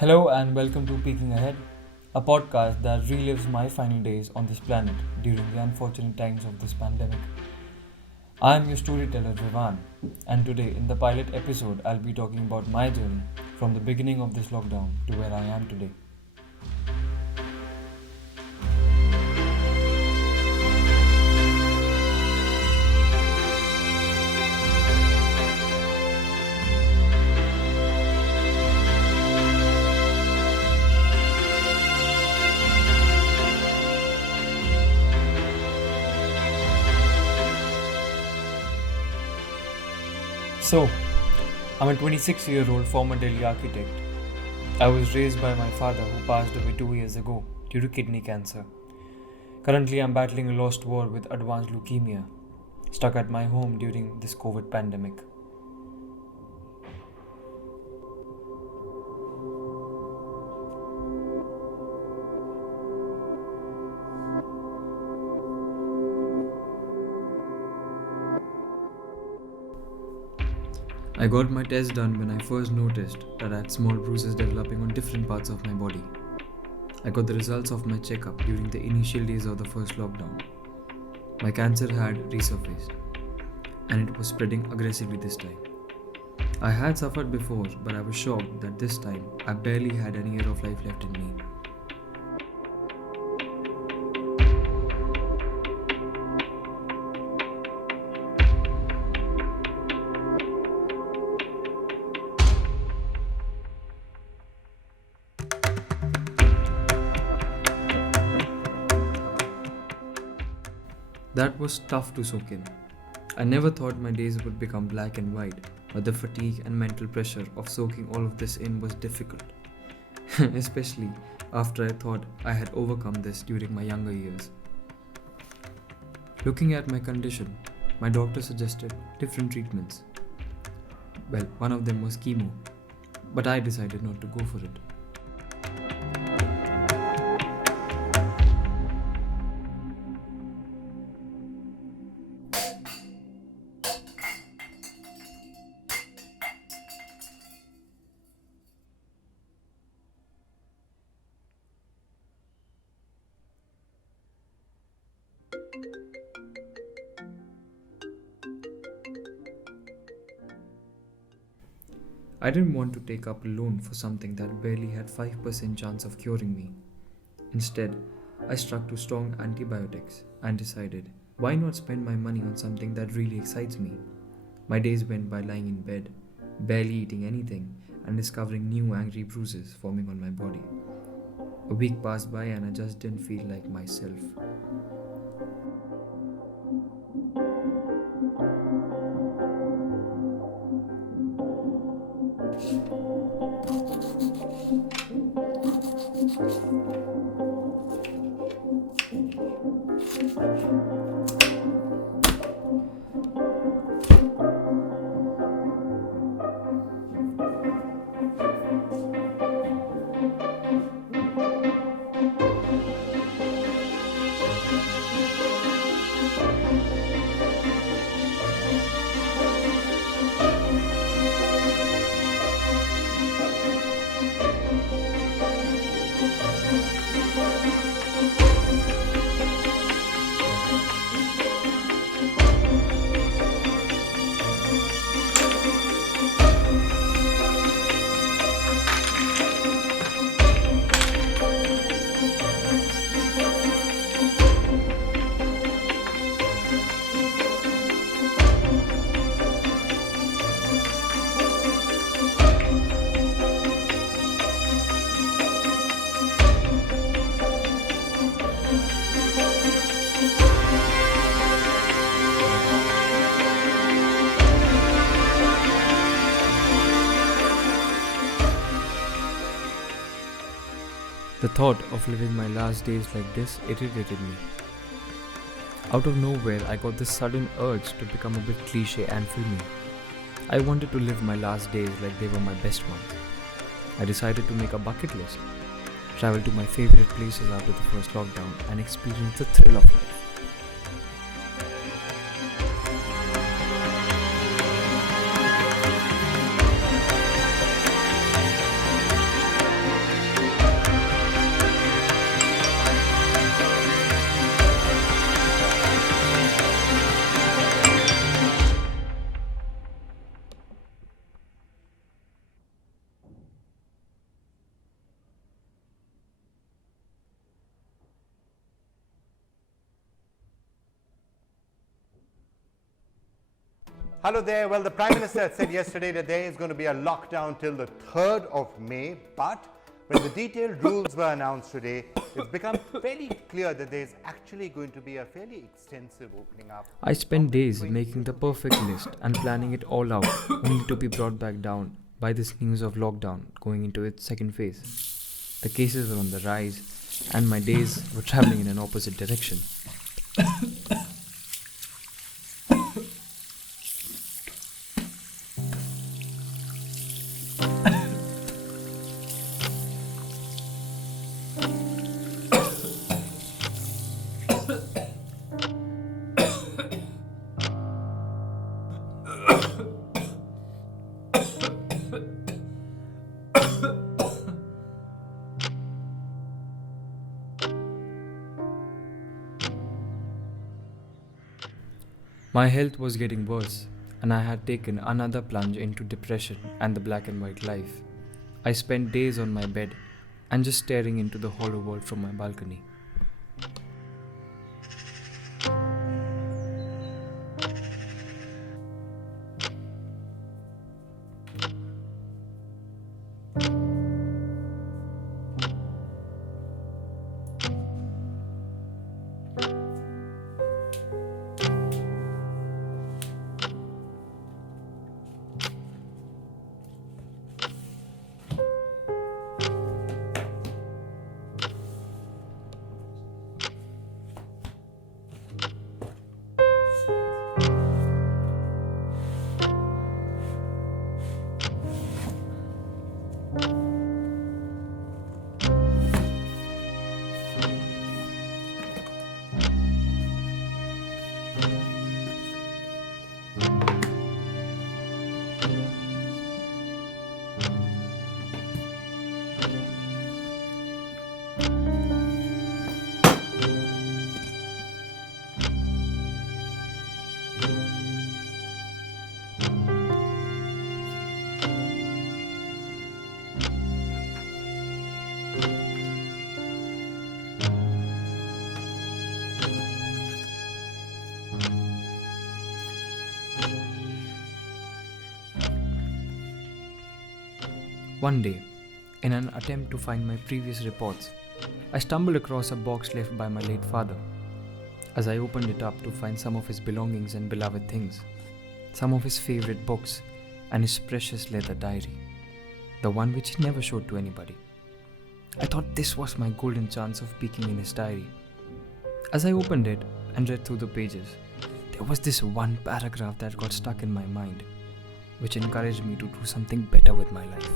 Hello and welcome to Peeking Ahead, a podcast that relives my final days on this planet during the unfortunate times of this pandemic. I am your storyteller Vivan, and today in the pilot episode, I'll be talking about my journey from the beginning of this lockdown to where I am today. So, I'm a 26-year-old former Delhi architect. I was raised by my father who passed away 2 years ago due to kidney cancer. Currently, I'm battling a lost war with advanced leukemia, stuck at my home during this COVID pandemic. I got my test done when I first noticed that I had small bruises developing on different parts of my body. I got the results of my checkup during the initial days of the first lockdown. My cancer had resurfaced, and it was spreading aggressively this time. I had suffered before, but I was shocked that this time I barely had any year of life left in me. That was tough to soak in. I never thought my days would become black and white, but the fatigue and mental pressure of soaking all of this in was difficult, especially after I thought I had overcome this during my younger years. Looking at my condition, my doctor suggested different treatments. Well, one of them was chemo, but I decided not to go for it. I didn't want to take up a loan for something that barely had 5% chance of curing me. Instead, I stuck to strong antibiotics and decided, why not spend my money on something that really excites me? My days went by lying in bed, barely eating anything, and discovering new angry bruises forming on my body. A week passed by and I just didn't feel like myself. The thought of living my last days like this irritated me. Out of nowhere, I got this sudden urge to become a bit cliche and filmy. I wanted to live my last days like they were my best ones. I decided to make a bucket list, travel to my favorite places after the first lockdown, and experience the thrill of life. Hello there. Well, the Prime Minister said yesterday that there is going to be a lockdown till the 3rd of May, but when the detailed rules were announced today, it's become fairly clear that there is actually going to be a fairly extensive opening up. I spent days making the perfect list and planning it all out, only to be brought back down by this news of lockdown going into its second phase. The cases were on the rise, and my days were traveling in an opposite direction. My health was getting worse, and I had taken another plunge into depression and the black and white life. I spent days on my bed and just staring into the hollow world from my balcony. One day, in an attempt to find my previous reports, I stumbled across a box left by my late father. As I opened it up to find some of his belongings and beloved things, some of his favorite books, and his precious leather diary, the one which he never showed to anybody. I thought this was my golden chance of peeking in his diary. As I opened it and read through the pages, there was this one paragraph that got stuck in my mind, which encouraged me to do something better with my life.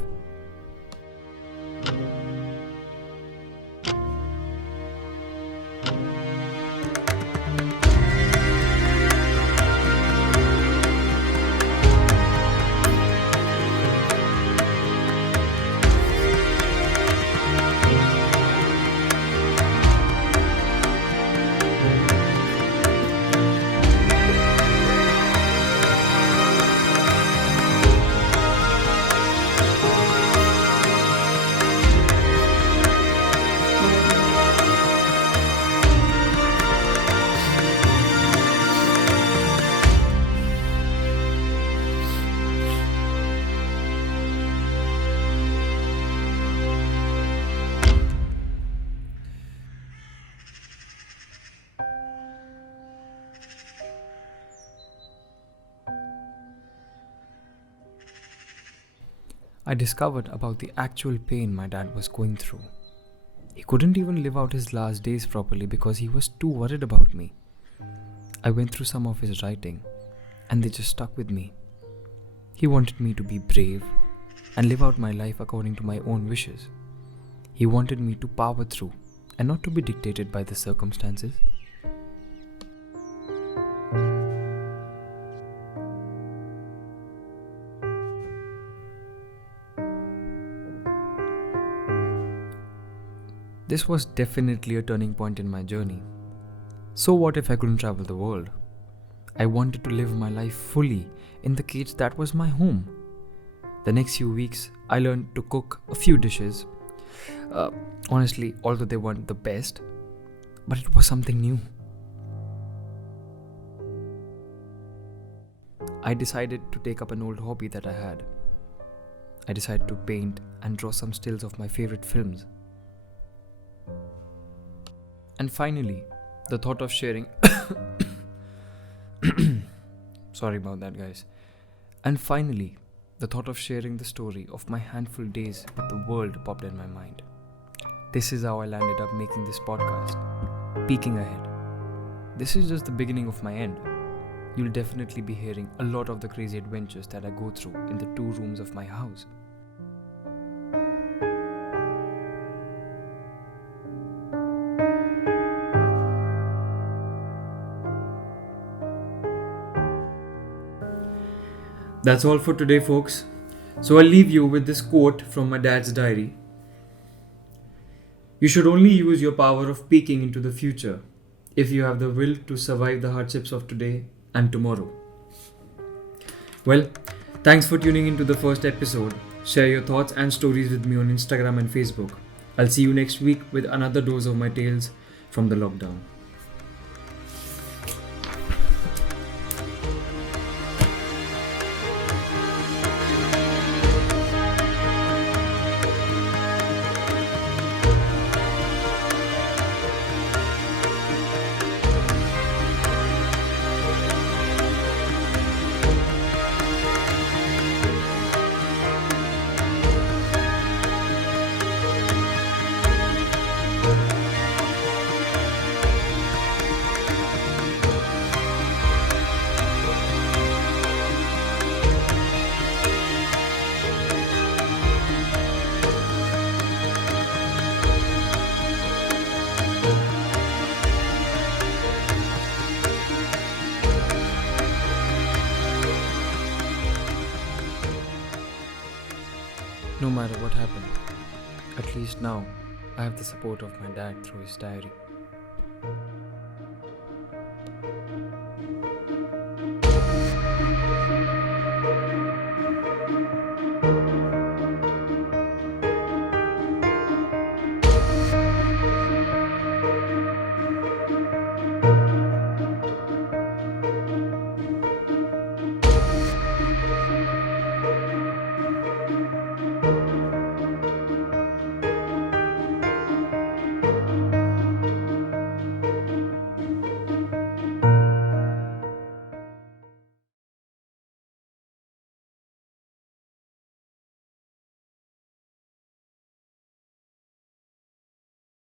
I discovered about the actual pain my dad was going through. He couldn't even live out his last days properly because he was too worried about me. I went through some of his writing, and they just stuck with me. He wanted me to be brave and live out my life according to my own wishes. He wanted me to power through and not to be dictated by the circumstances. This was definitely a turning point in my journey. So what if I couldn't travel the world? I wanted to live my life fully in the cage that was my home. The next few weeks, I learned to cook a few dishes. Honestly, although they weren't the best, but it was something new. I decided to take up an old hobby that I had. I decided to paint and draw some stills of my favorite films. And finally, the thought of sharing. Sorry about that, guys. And finally, the thought of sharing the story of my handful days with the world popped in my mind. This is how I landed up making this podcast, Peeking Ahead. This is just the beginning of my end. You'll definitely be hearing a lot of the crazy adventures that I go through in the 2 rooms of my house. That's all for today, folks. So I'll leave you with this quote from my dad's diary. You should only use your power of peeking into the future if you have the will to survive the hardships of today and tomorrow. Well, thanks for tuning into the first episode. Share your thoughts and stories with me on Instagram and Facebook. I'll see you next week with another dose of my tales from the lockdown. No matter what happened, at least now I have the support of my dad through his diary.